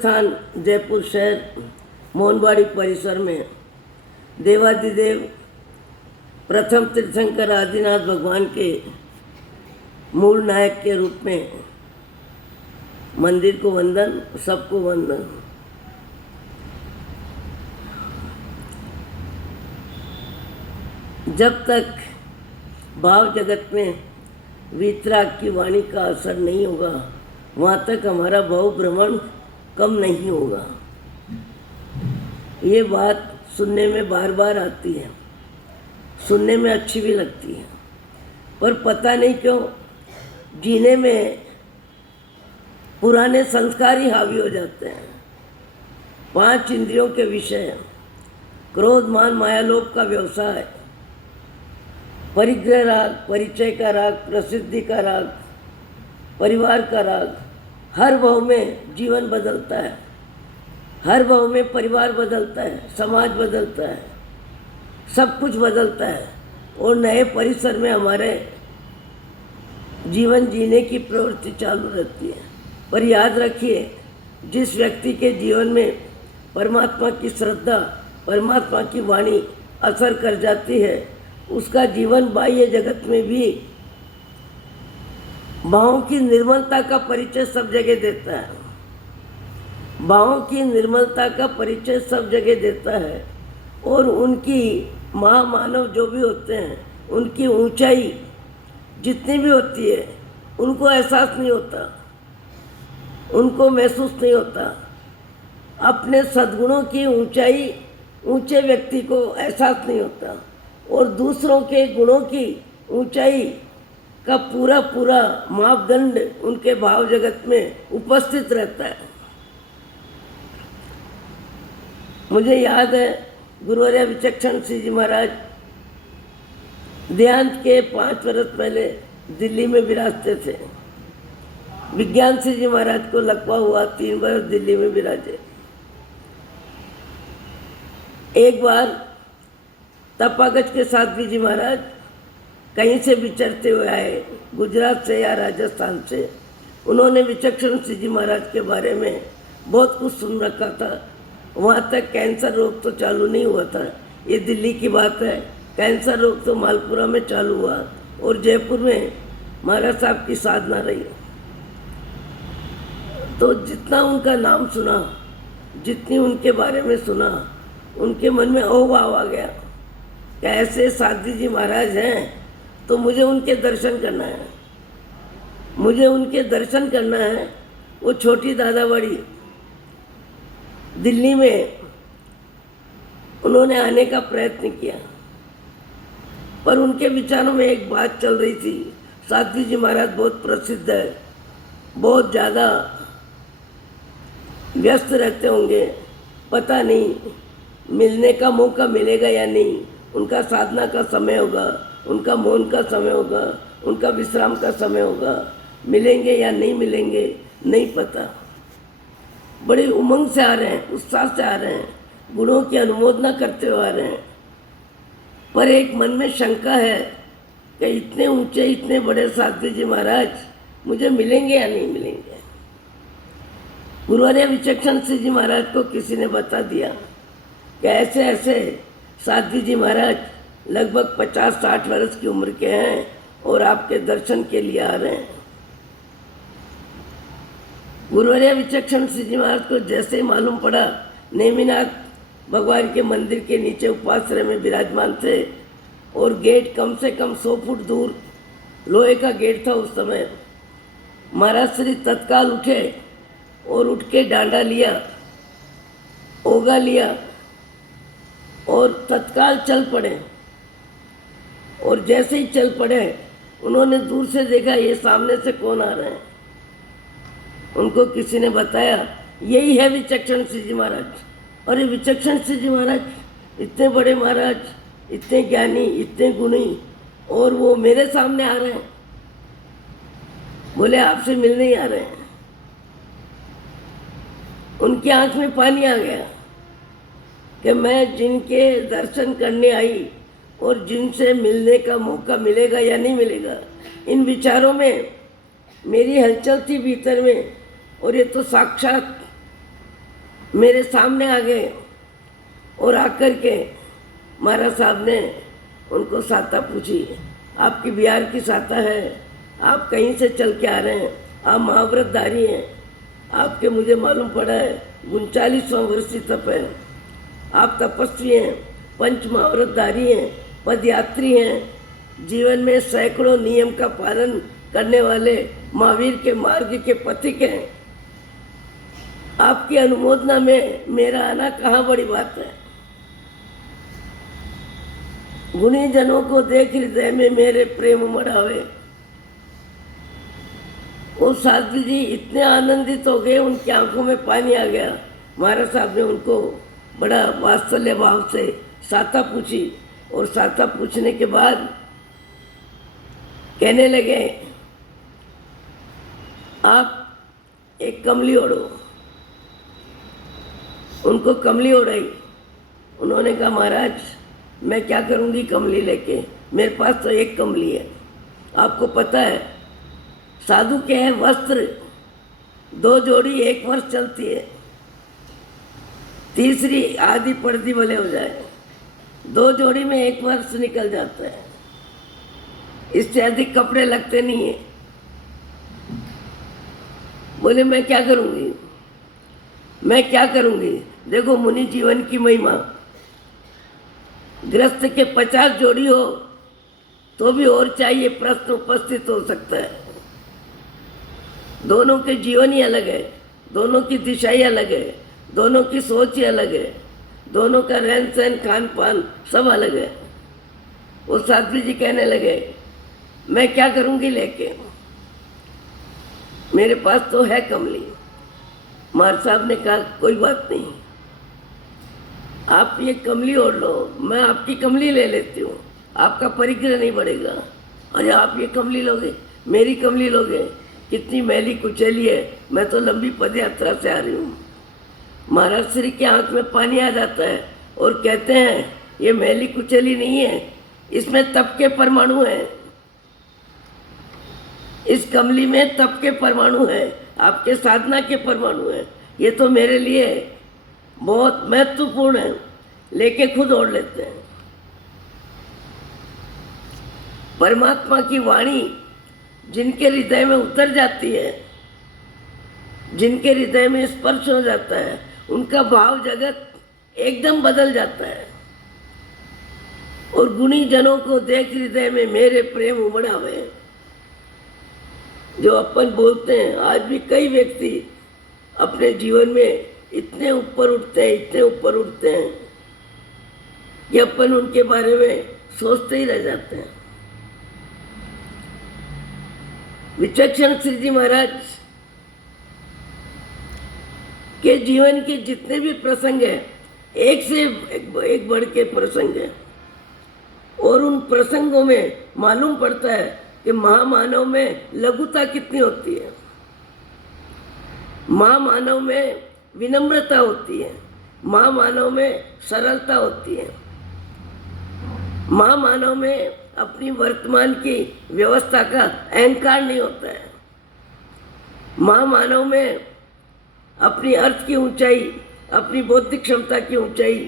स्थान जयपुर शहर मोहनबाड़ी परिसर में देवाधिदेव प्रथम तीर्थंकर आदिनाथ भगवान के मूल नायक के रूप में मंदिर को वंदन, सबको वंदन। जब तक भाव जगत में वीतराग की वाणी का असर नहीं होगा, वहाँ तक हमारा भाव भ्रमण कम नहीं होगा। ये बात सुनने में बार बार आती है, सुनने में अच्छी भी लगती है, पर पता नहीं क्यों जीने में पुराने संस्कार ही हावी हो जाते हैं। 5 इंद्रियों के विषय, क्रोध, मान, माया, लोभ का व्यवसाय, परिग्रह राग, परिचय का राग, प्रसिद्धि का राग, परिवार का राग। हर भाव में जीवन बदलता है, हर भाव में परिवार बदलता है, समाज बदलता है, सब कुछ बदलता है और नए परिसर में हमारे जीवन जीने की प्रवृत्ति चालू रहती है। पर याद रखिए, जिस व्यक्ति के जीवन में परमात्मा की श्रद्धा, परमात्मा की वाणी असर कर जाती है, उसका जीवन बाह्य जगत में भी भावों की निर्मलता का परिचय सब जगह देता है। भावों की निर्मलता का परिचय सब जगह देता है और उनकी महामानव जो भी होते हैं, उनकी ऊंचाई जितनी भी होती है, उनको एहसास नहीं होता, उनको महसूस नहीं होता। अपने सद्गुणों की ऊंचाई ऊंचे व्यक्ति को एहसास नहीं होता और दूसरों के गुणों की ऊंचाई का पूरा पूरा मापदंड उनके भाव जगत में उपस्थित रहता है। मुझे याद है, गुरुवर्य विचक्षण श्री जी महाराज देहांत के 5 वर्ष पहले दिल्ली में विराजते थे। विज्ञान श्री जी महाराज को लकवा हुआ, 3 वर्ष दिल्ली में विराजे। एक बार तपागज के साथ भी जी महाराज कहीं से विचरते हुए आए, गुजरात से या राजस्थान से। उन्होंने विचक्षण श्री जी महाराज के बारे में बहुत कुछ सुन रखा था। वहाँ तक कैंसर रोग तो चालू नहीं हुआ था, ये दिल्ली की बात है। कैंसर रोग तो मालपुरा में चालू हुआ और जयपुर में महाराज साहब की साधना रही। तो जितना उनका नाम सुना, जितनी उनके बारे में सुना, उनके मन में अहोभाव आ गया कि ऐसे साधी जी महाराज हैं तो मुझे उनके दर्शन करना है, मुझे उनके दर्शन करना है। वो छोटी दादावाड़ी दिल्ली में उन्होंने आने का प्रयत्न किया, पर उनके विचारों में एक बात चल रही थी, साध्वी जी महाराज बहुत प्रसिद्ध है, बहुत ज़्यादा व्यस्त रहते होंगे, पता नहीं मिलने का मौका मिलेगा या नहीं, उनका साधना का समय होगा, उनका मौन का समय होगा, उनका विश्राम का समय होगा, मिलेंगे या नहीं मिलेंगे नहीं पता। बड़े उमंग से आ रहे हैं, उत्साह से आ रहे हैं, गुणों की अनुमोदना करते हुए आ रहे हैं, पर एक मन में शंका है कि इतने ऊंचे, इतने बड़े साध्वी जी महाराज मुझे मिलेंगे या नहीं मिलेंगे। गुरुवर्य विचक्षण श्री जी महाराज को किसी ने बता दिया कि ऐसे ऐसे साध्वी जी महाराज लगभग 50-60 वर्ष की उम्र के हैं और आपके दर्शन के लिए आ रहे हैं। गुरुवर्य विचक्षण श्री जी महाराज को जैसे ही मालूम पड़ा, नेमिनाथ भगवान के मंदिर के नीचे उपाश्रय में विराजमान थे और गेट कम से कम 100 फुट दूर लोहे का गेट था उस समय। महाराज श्री तत्काल उठे और उठ के डांडा लिया, ओगा लिया और तत्काल चल पड़े। और जैसे ही चल पड़े, उन्होंने दूर से देखा ये सामने से कौन आ रहे हैं। उनको किसी ने बताया यही है विचक्षण श्री जी महाराज। अरे विचक्षण श्री जी महाराज, इतने बड़े महाराज, इतने ज्ञानी, इतने गुणी, और वो मेरे सामने आ रहे हैं। बोले आपसे मिलने ही आ रहे हैं। उनकी आंख में पानी आ गया कि मैं जिनके दर्शन करने आई और जिनसे मिलने का मौका मिलेगा या नहीं मिलेगा, इन विचारों में मेरी हलचल थी भीतर में। और ये तो साक्षात मेरे सामने आ गए और आकर के महाराज साहब ने उनको साता पूछी, आपकी बिहार की साता है, आप कहीं से चल के आ रहे हैं, आप महाव्रतधारी हैं, आपके मुझे मालूम पड़ा है 39वां वर्षीय तप है, आप तपस्वी हैं, पंच महाव्रतधारी हैं, पदयात्री हैं, जीवन में सैकड़ों नियम का पालन करने वाले महावीर के मार्ग के पथिक हैं। आपकी अनुमोदना में मेरा आना कहाँ बड़ी बात है। गुणी जनों को देख हृदय में मेरे प्रेम मढ़ावे। वो साधु जी इतने आनंदित हो गए, उनकी आंखों में पानी आ गया। महाराज साहब ने उनको बड़ा वात्सल्य भाव से साता पूछी और साता पूछने के बाद कहने लगे, आप एक कमली ओढ़ो। उनको कमली ओढ़ाई। उन्होंने कहा, महाराज मैं क्या करूँगी कमली लेके, मेरे पास तो एक कमली है। आपको पता है साधु के हैं वस्त्र 2 जोड़ी 1 वर्ष चलती है, तीसरी आधी पड़ती भले हो जाए, 2 जोड़ी में 1 वर्ष निकल जाता है, इससे अधिक कपड़े लगते नहीं है। बोले मैं क्या करूँगी, मैं क्या करूँगी। देखो मुनि जीवन की महिमा, गृहस्थ के 50 जोड़ी हो तो भी और चाहिए प्रश्न उपस्थित हो सकता है। दोनों के जीवन ही अलग है, दोनों की दिशा ही अलग है, दोनों की सोच ही अलग है, दोनों का रहन सहन खान पान सब अलग है। वो साध्वी जी कहने लगे, मैं क्या करूँगी लेके, मेरे पास तो है कमली। महाराज साहब ने कहा, कोई बात नहीं, आप ये कमली ओढ़ लो, मैं आपकी कमली ले लेती हूँ, आपका परिग्रह नहीं बढ़ेगा। अरे आप ये कमली लोगे, मेरी कमली लोगे, कितनी मैली कुचैली है, मैं तो लंबी पद यात्रा से आ रही हूँ। महाराज श्री की आंख में पानी आ जाता है और कहते हैं, ये मैली कुचैली नहीं है, इसमें तप के परमाणु हैं, इस कमली में तप के परमाणु हैं, आपके साधना के परमाणु हैं। ये तो मेरे लिए बहुत महत्वपूर्ण है, लेके खुद ओढ़ लेते हैं। परमात्मा की वाणी जिनके हृदय में उतर जाती है, जिनके हृदय में स्पर्श हो जाता है, उनका भाव जगत एकदम बदल जाता है। और गुणी जनों को देख हृदय में मेरे प्रेम उमड़ावे। जो अपन बोलते हैं, आज भी कई व्यक्ति अपने जीवन में इतने ऊपर उठते हैं, इतने ऊपर उठते हैं कि अपन उनके बारे में सोचते ही रह जाते हैं। विचक्षण श्री जी महाराज के जीवन के जितने भी प्रसंग हैं, एक से एक बढ़ के प्रसंग है। और उन प्रसंगों में मालूम पड़ता है कि महामानव में लघुता कितनी होती है, महामानव में विनम्रता होती है, महामानव में सरलता होती है, महामानव में अपनी वर्तमान की व्यवस्था का अहंकार नहीं होता है, महामानव में अपनी अर्थ की ऊंचाई, अपनी बौद्धिक क्षमता की ऊंचाई,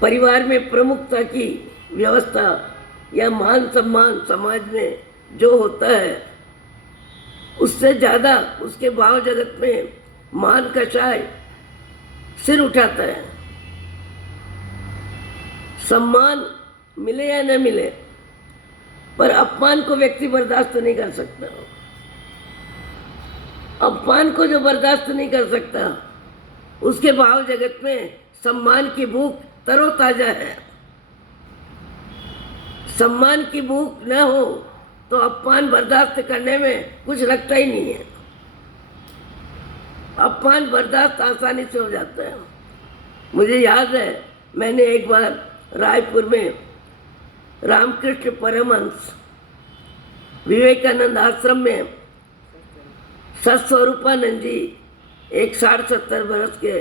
परिवार में प्रमुखता की व्यवस्था या मान सम्मान समाज में जो होता है, उससे ज़्यादा उसके भाव जगत में मान कषाय सिर उठाता है। सम्मान मिले या न मिले, पर अपमान को व्यक्ति बर्दाश्त नहीं कर सकता। अपमान को जो बर्दाश्त नहीं कर सकता, उसके भाव जगत में सम्मान की भूख तरोताजा है। सम्मान की भूख न हो तो अपमान बर्दाश्त करने में कुछ लगता ही नहीं है। अपमान बर्दाश्त आसानी से हो जाता है। मुझे याद है, मैंने एक बार रायपुर में रामकृष्ण परमहंस विवेकानंद आश्रम में सत्स्वरूपानंद जी एक 60-70 वर्ष के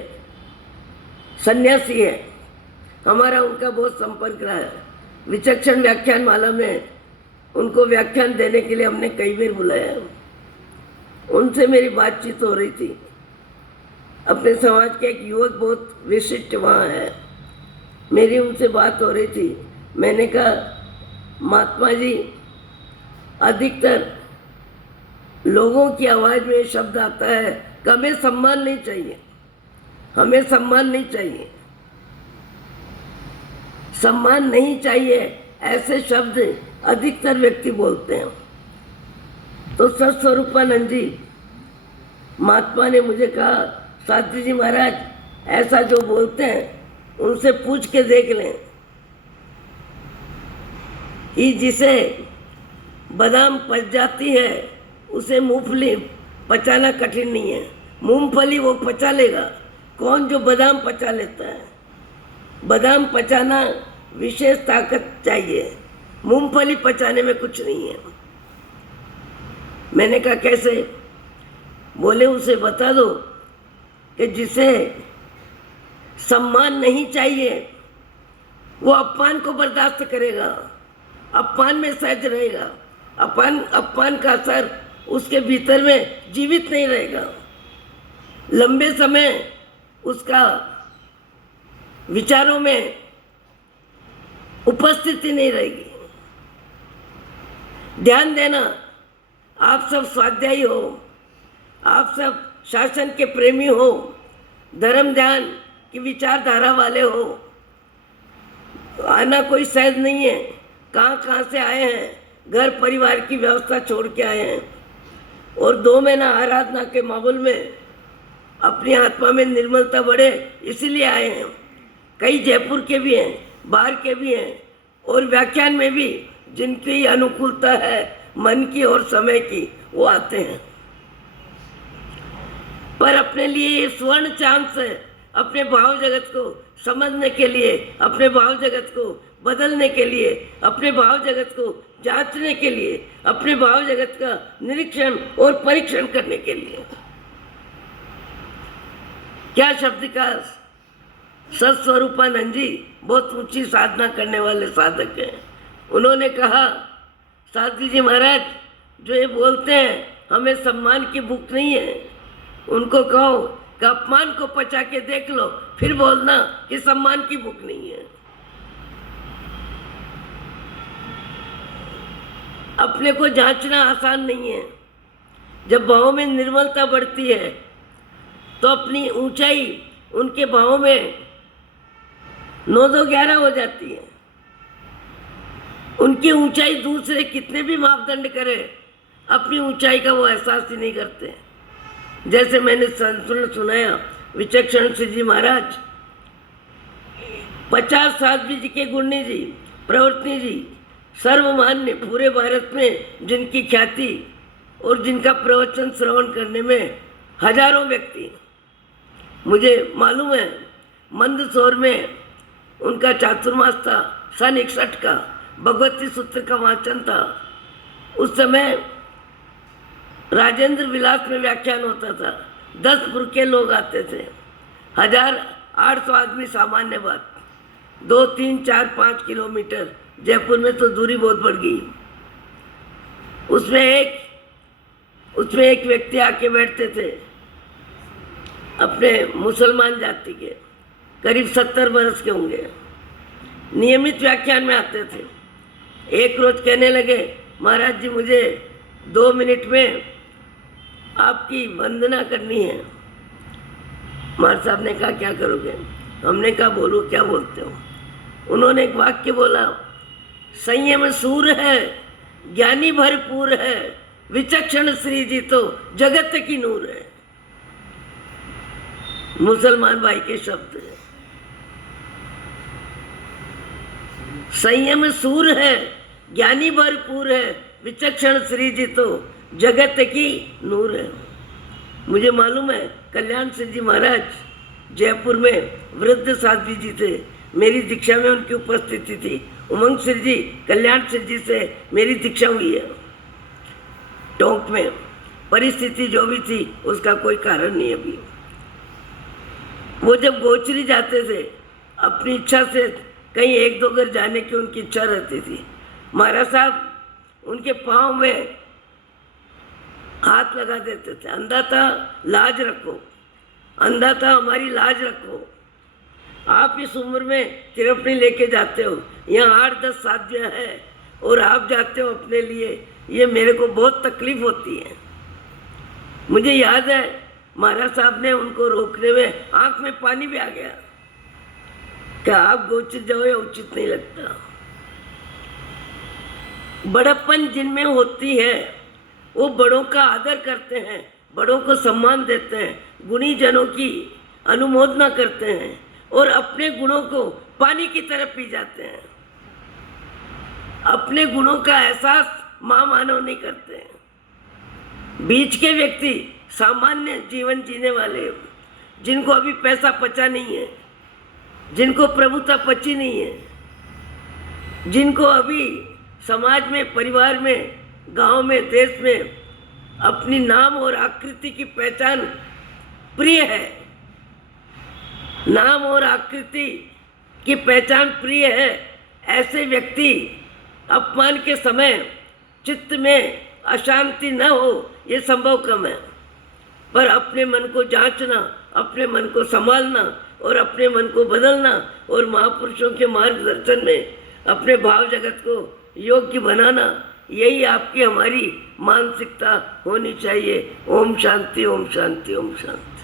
सन्यासी हैं। हमारा उनका बहुत संपर्क रहा है। विचक्षण व्याख्यान माला में उनको व्याख्यान देने के लिए हमने कई बार बुलाया। उनसे मेरी बातचीत हो रही थी। अपने समाज के एक युवक बहुत विशिष्ट वहाँ है। मेरी उनसे बात हो रही थी। मैंने कहा, महात्मा जी, अधिकतर लोगों की आवाज़ में शब्द आता है कि हमें सम्मान नहीं चाहिए, हमें सम्मान नहीं चाहिए, सम्मान नहीं चाहिए, ऐसे शब्द अधिकतर व्यक्ति बोलते हैं। तो सत्स्वरूपानंद जी महात्मा ने मुझे कहा, शास्त्री जी महाराज, ऐसा जो बोलते हैं उनसे पूछ के देख लें कि जिसे बादाम पच जाती है उसे मूंगफली पचाना कठिन नहीं है। मूंगफली वो पचा लेगा, कौन जो बादाम पचा लेता है। बादाम पचाना विशेष ताकत चाहिए, मूंगफली पचाने में कुछ नहीं है। मैंने कहा, कैसे? बोले, उसे बता दो कि जिसे सम्मान नहीं चाहिए वो अपमान को बर्दाश्त करेगा, अपमान में सहज रहेगा, अपमान का असर उसके भीतर में जीवित नहीं रहेगा, लंबे समय उसका विचारों में उपस्थिति नहीं रहेगी। ध्यान देना, आप सब स्वाध्यायी हो, आप सब शासन के प्रेमी हो, धर्म ध्यान की विचारधारा वाले हो। आना कोई सहज नहीं है। कहाँ से आए हैं, घर परिवार की व्यवस्था छोड़ के आए हैं और 2 महीना आराधना के माहौल में अपनी आत्मा में निर्मलता बढ़े इसीलिए आए हैं। कई जयपुर के भी हैं, बाहर के भी हैं और व्याख्यान में भी जिनकी अनुकूलता है मन की और समय की, वो आते हैं। पर अपने लिए ये स्वर्ण चांस है, अपने भाव जगत को समझने के लिए, अपने भाव जगत को बदलने के लिए, अपने भाव जगत को जांचने के लिए, अपने भाव जगत का निरीक्षण और परीक्षण करने के लिए। क्या शब्द का सत्स्वरूपानंद जी बहुत ऊंची साधना करने वाले साधक हैं। उन्होंने कहा, शास्त्री जी महाराज, जो ये बोलते हैं हमें सम्मान की भूख नहीं है, उनको कहो कि अपमान को पचा के देख लो, फिर बोलना कि सम्मान की भूख नहीं है। अपने को जांचना आसान नहीं है। जब भावों में निर्मलता बढ़ती है तो अपनी ऊंचाई उनके भावों में 9-2-11 हो जाती है। उनकी ऊंचाई दूसरे कितने भी मापदंड करे, अपनी ऊंचाई का वो एहसास ही नहीं करते। जैसे मैंने संतुलन सुनाया, विचक्षण श्री जी महाराज 50 साध्वी जी के गुणी जी, प्रवर्तनी जी, सर्वमान्य पूरे भारत में जिनकी ख्याति और जिनका प्रवचन श्रवण करने में हजारों व्यक्ति, मुझे मालूम है मंदसौर में उनका चातुर्मास था, सन 61 का भगवती सूत्र का वाचन था। उस समय राजेंद्र विलास में व्याख्यान होता था, 10 पुर के लोग आते थे, 1800 आदमी सामान्य बात, 2, 3, 4, 5 किलोमीटर, जयपुर में तो दूरी बहुत बढ़ गई। उसमें एक व्यक्ति आके बैठते थे, अपने मुसलमान जाति के, करीब 70 वर्ष के होंगे, नियमित व्याख्यान में आते थे। एक रोज कहने लगे, महाराज जी मुझे 2 मिनट में आपकी वंदना करनी है। महाराज साहब ने कहा, क्या करोगे? हमने कहा, बोलो, क्या बोलते हो? उन्होंने एक वाक्य बोला, संयम सूर है, ज्ञानी भरपूर है, विचक्षण श्री जी तो जगत की नूर है। मुसलमान भाई के शब्द है। संयम सूर है, ज्ञानी भरपूर है, विचक्षण श्री जी तो जगत की नूर है। मुझे मालूम है कल्याण सिंह जी महाराज जयपुर में वृद्ध साध्वी जी थे, मेरी दीक्षा में उनकी उपस्थिति थी। उमंग सिंह जी, कल्याण सिंह जी से मेरी दीक्षा हुई है टोंक में। परिस्थिति जो भी थी उसका कोई कारण नहीं। अभी वो जब गोचरी जाते थे, अपनी इच्छा से कहीं 1-2 घर जाने की उनकी इच्छा रहती थी। महाराज साहब उनके पाँव में हाथ लगा देते थे, अंधा था, लाज रखो। अंधाता हमारी लाज रखो। आप इस उम्र में तिरपनी लेके जाते हो, यहाँ 8-10 शादियाँ हैं और आप जाते हो अपने लिए, ये मेरे को बहुत तकलीफ होती है। मुझे याद है महाराज साहब ने उनको रोकने में आंख में पानी भी आ गया कि आप गोचित जाओ, या उचित नहीं लगता। बड़प्पन जिनमें होती है वो बड़ों का आदर करते हैं, बड़ों को सम्मान देते हैं, गुणी जनों की अनुमोदना करते हैं और अपने गुणों को पानी की तरह पी जाते हैं। अपने गुणों का एहसास महामानव नहीं करते हैं। बीच के व्यक्ति सामान्य जीवन जीने वाले, जिनको अभी पैसा पचा नहीं है, जिनको प्रभुता पची नहीं है, जिनको अभी समाज में, परिवार में, गांव में, देश में अपनी नाम और आकृति की पहचान प्रिय है, नाम और आकृति की पहचान प्रिय है, ऐसे व्यक्ति अपमान के समय चित्त में अशांति न हो ये संभव कम है। पर अपने मन को जांचना, अपने मन को संभालना और अपने मन को बदलना और महापुरुषों के मार्गदर्शन में अपने भाव जगत को योग्य बनाना, यही आपकी हमारी मानसिकता होनी चाहिए। ओम शांति, ओम शांति, ओम शांति।